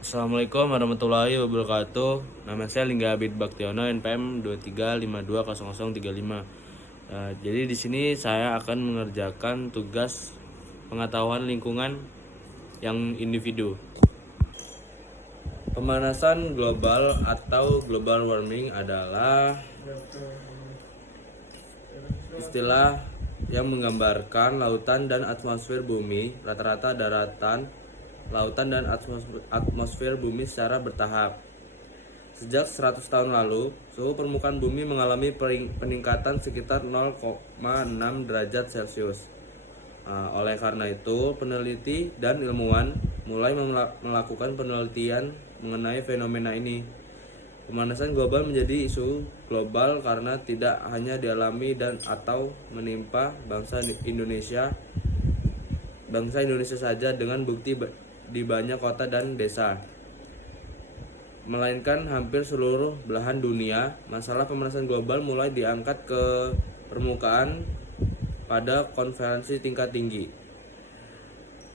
Assalamualaikum warahmatullahi wabarakatuh. Nama saya Lingga Abid Baktiono, NPM 23520035. Jadi di sini saya akan mengerjakan tugas pengetahuan lingkungan yang individu. Pemanasan global atau global warming adalah istilah yang menggambarkan lautan dan atmosfer bumi, rata-rata daratan, lautan dan atmosfer bumi secara bertahap. Sejak 100 tahun lalu, suhu permukaan bumi mengalami peningkatan sekitar 0,6 derajat Celcius. Oleh karena itu, peneliti dan ilmuwan mulai melakukan penelitian mengenai fenomena ini. Pemanasan global menjadi isu global karena tidak hanya dialami dan atau menimpa bangsa Indonesia saja dengan bukti di banyak kota dan desa, melainkan hampir seluruh belahan dunia. Masalah pemanasan global mulai diangkat ke permukaan pada konferensi tingkat tinggi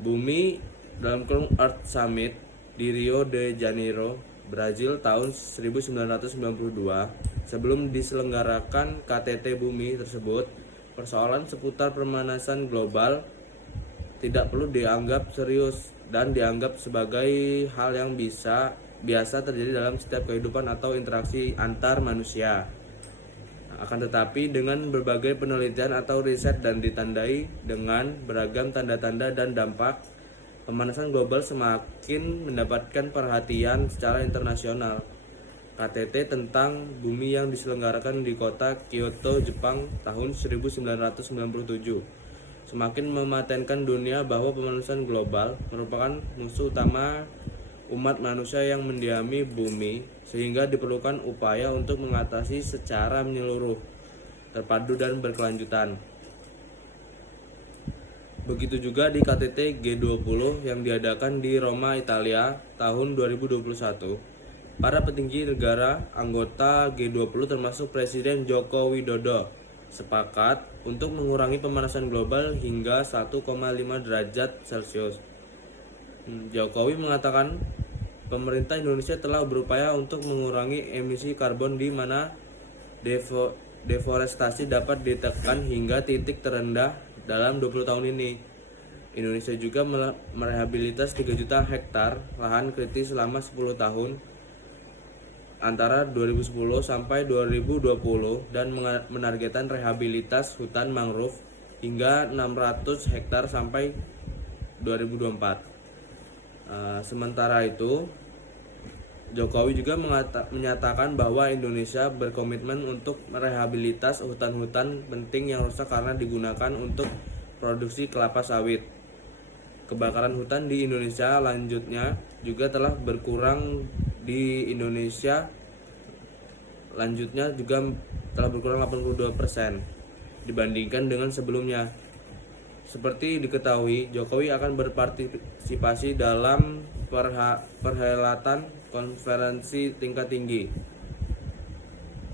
Bumi dalam kurung Earth Summit di Rio de Janeiro, Brazil tahun 1992. Sebelum diselenggarakan KTT Bumi tersebut, persoalan seputar pemanasan global tidak perlu dianggap serius dan dianggap sebagai hal yang biasa terjadi dalam setiap kehidupan atau interaksi antar manusia. Akan tetapi dengan berbagai penelitian atau riset dan ditandai dengan beragam tanda-tanda dan dampak, pemanasan global semakin mendapatkan perhatian secara internasional. KTT tentang bumi yang diselenggarakan di kota Kyoto, Jepang tahun 1997 semakin mematenkan dunia bahwa pemanasan global merupakan musuh utama umat manusia yang mendiami bumi, sehingga diperlukan upaya untuk mengatasi secara menyeluruh, terpadu dan berkelanjutan. Begitu juga di KTT G20 yang diadakan di Roma, Italia tahun 2021. Para petinggi negara anggota G20 termasuk Presiden Joko Widodo sepakat untuk mengurangi pemanasan global hingga 1,5 derajat Celcius. Jokowi mengatakan pemerintah Indonesia telah berupaya untuk mengurangi emisi karbon di mana deforestasi dapat ditekan hingga titik terendah dalam 20 tahun ini. Indonesia juga merehabilitas 3 juta hektar lahan kritis selama 10 tahun antara 2010 sampai 2020 dan menargetkan rehabilitas hutan mangrove hingga 600 hektar sampai 2024. Sementara itu, Jokowi juga menyatakan bahwa Indonesia berkomitmen untuk merehabilitas hutan-hutan penting yang rusak karena digunakan untuk produksi kelapa sawit. Kebakaran hutan di Indonesia lanjutnya juga telah berkurang di Indonesia lanjutnya juga telah berkurang 82% dibandingkan dengan sebelumnya. Seperti diketahui, Jokowi akan berpartisipasi dalam perhelatan konferensi tingkat tinggi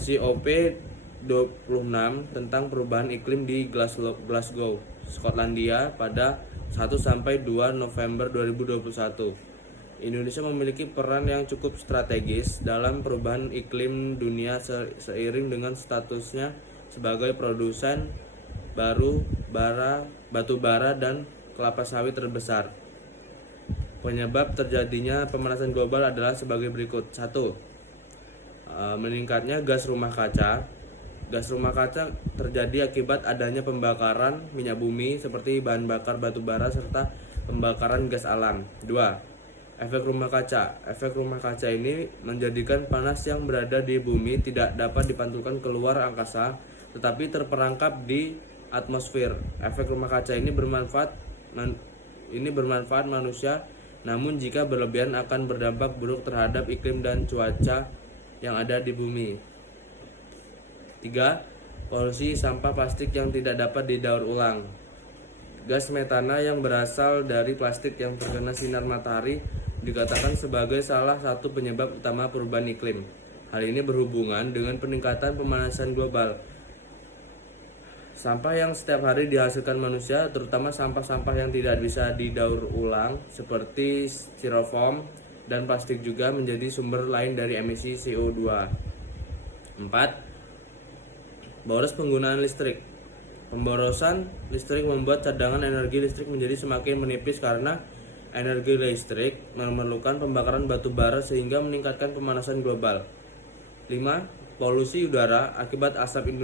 COP26 tentang perubahan iklim di Glasgow, Skotlandia pada 1-2 November 2021. Indonesia memiliki peran yang cukup strategis dalam perubahan iklim dunia seiring dengan statusnya sebagai produsen batu bara dan kelapa sawit terbesar. Penyebab terjadinya pemanasan global adalah sebagai berikut. 1. Meningkatnya gas rumah kaca. Gas rumah kaca terjadi akibat adanya pembakaran minyak bumi seperti bahan bakar batu bara serta pembakaran gas alam. 2. Efek rumah kaca. Efek rumah kaca ini menjadikan panas yang berada di bumi tidak dapat dipantulkan keluar angkasa, tetapi terperangkap di atmosfer. Efek rumah kaca ini bermanfaat manusia, namun jika berlebihan akan berdampak buruk terhadap iklim dan cuaca yang ada di bumi. 3. Polusi sampah plastik yang tidak dapat didaur ulang. Gas metana yang berasal dari plastik yang terkena sinar matahari dikatakan sebagai salah satu penyebab utama perubahan iklim. Hal ini berhubungan dengan peningkatan pemanasan global. Sampah yang setiap hari dihasilkan manusia, terutama sampah-sampah yang tidak bisa didaur ulang seperti styrofoam, dan plastik juga menjadi sumber lain dari emisi CO2. 4. Boros penggunaan listrik. Pemborosan listrik membuat cadangan energi listrik menjadi semakin menipis karena energi listrik memerlukan pembakaran batu bara sehingga meningkatkan pemanasan global. 5. Polusi udara akibat asap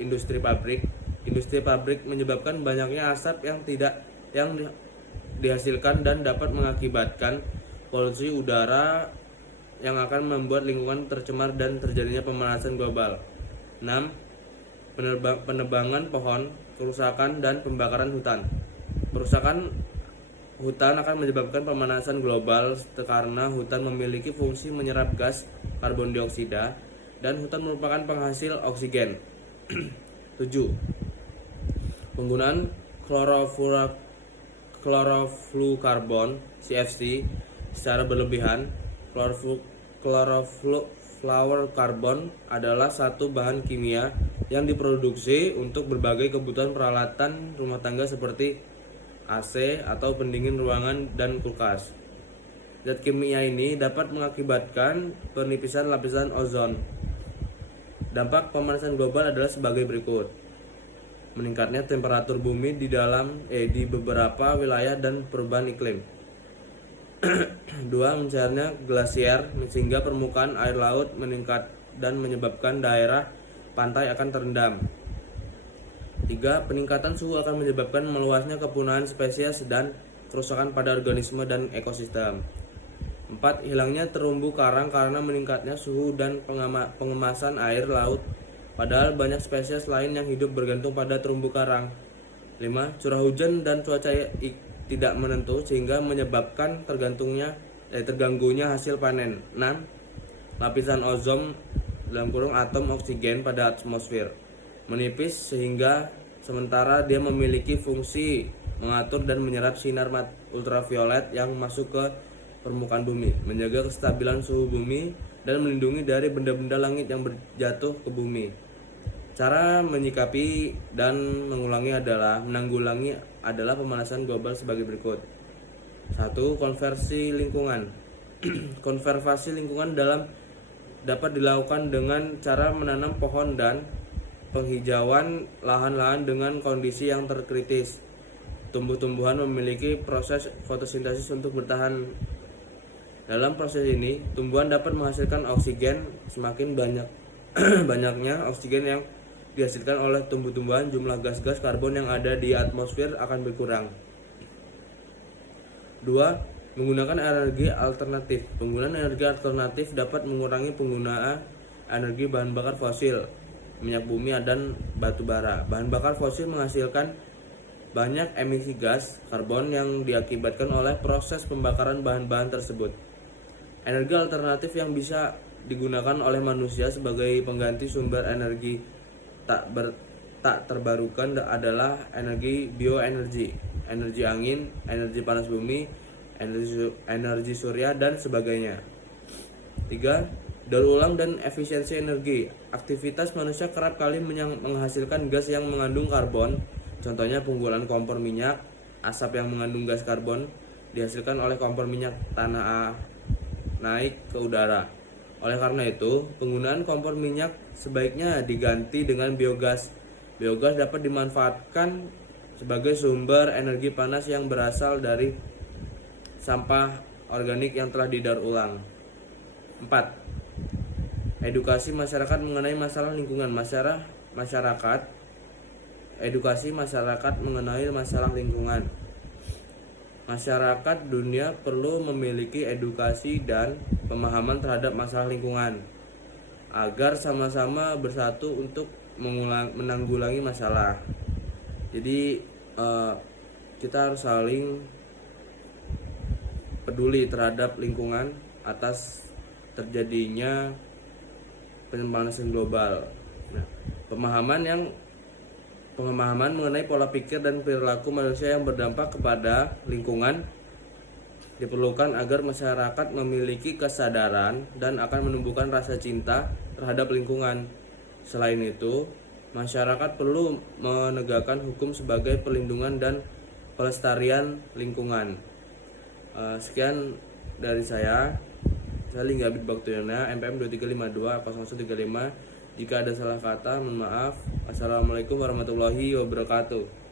industri pabrik. Industri pabrik menyebabkan banyaknya asap yang dihasilkan dan dapat mengakibatkan polusi udara yang akan membuat lingkungan tercemar dan terjadinya pemanasan global. 6. Penebangan pohon, kerusakan dan pembakaran hutan. Perusakan hutan akan menyebabkan pemanasan global karena hutan memiliki fungsi menyerap gas karbon dioksida dan hutan merupakan penghasil oksigen. 7. Penggunaan chlorofluorokarbon (CFC) secara berlebihan. Chlorofluorokarbon adalah satu bahan kimia yang diproduksi untuk berbagai kebutuhan peralatan rumah tangga seperti AC atau pendingin ruangan dan kulkas. Zat kimia ini dapat mengakibatkan penipisan lapisan ozon. Dampak pemanasan global adalah sebagai berikut. Meningkatnya temperatur bumi di beberapa wilayah dan perubahan iklim. 2. Mencairnya glasier sehingga permukaan air laut meningkat dan menyebabkan daerah pantai akan terendam. 3. Peningkatan suhu akan menyebabkan meluasnya kepunahan spesies dan kerusakan pada organisme dan ekosistem. 4. Hilangnya terumbu karang karena meningkatnya suhu dan pengemasan air laut, padahal banyak spesies lain yang hidup bergantung pada terumbu karang. 5. Curah hujan dan cuaca tidak menentu sehingga menyebabkan terganggunya hasil panen. 6. Lapisan ozon (atom oksigen) pada atmosfer menipis sehingga sementara dia memiliki fungsi mengatur dan menyerap sinar ultraviolet yang masuk ke permukaan bumi, menjaga kestabilan suhu bumi, dan melindungi dari benda-benda langit yang berjatuh ke bumi. Cara menyikapi dan menanggulangi adalah pemanasan global sebagai berikut. 1. Konversi lingkungan. Konservasi lingkungan dapat dilakukan dengan cara menanam pohon dan penghijauan lahan-lahan dengan kondisi yang terkritis. Tumbuh-tumbuhan memiliki proses fotosintesis untuk bertahan. Dalam proses ini, tumbuhan dapat menghasilkan oksigen. Semakin banyaknya oksigen yang dihasilkan oleh tumbuh-tumbuhan, jumlah gas-gas karbon yang ada di atmosfer akan berkurang. 2. Menggunakan energi alternatif. Penggunaan energi alternatif dapat mengurangi penggunaan energi bahan bakar fosil, minyak bumi dan batu bara. Bahan bakar fosil menghasilkan banyak emisi gas karbon yang diakibatkan oleh proses pembakaran bahan-bahan tersebut. Energi alternatif yang bisa digunakan oleh manusia sebagai pengganti sumber energi tak terbarukan adalah energi bioenergi, energi angin, energi panas bumi, energi surya, dan sebagainya. 3. Daur ulang dan efisiensi energi. Aktivitas manusia kerap kali menghasilkan gas yang mengandung karbon. Contohnya penggunaan kompor minyak. Asap yang mengandung gas karbon dihasilkan oleh kompor minyak tanah naik ke udara. Oleh karena itu, penggunaan kompor minyak sebaiknya diganti dengan biogas. Biogas dapat dimanfaatkan sebagai sumber energi panas yang berasal dari sampah organik yang telah didaur ulang. 4. Edukasi masyarakat mengenai masalah lingkungan. Edukasi masyarakat mengenai masalah lingkungan. Masyarakat dunia perlu memiliki edukasi dan pemahaman terhadap masalah lingkungan agar sama-sama bersatu untuk menanggulangi masalah. Jadi kita harus saling peduli terhadap lingkungan atas terjadinya pemanasan global. Nah, pemahaman mengenai pola pikir dan perilaku manusia yang berdampak kepada lingkungan diperlukan agar masyarakat memiliki kesadaran dan akan menumbuhkan rasa cinta terhadap lingkungan. Selain itu, masyarakat perlu menegakkan hukum sebagai perlindungan dan pelestarian lingkungan. Sekian dari saya Lingga Abid Baktuyana, MPM 2352 0135. Jika ada salah kata, mohon maaf. Assalamualaikum warahmatullahi wabarakatuh.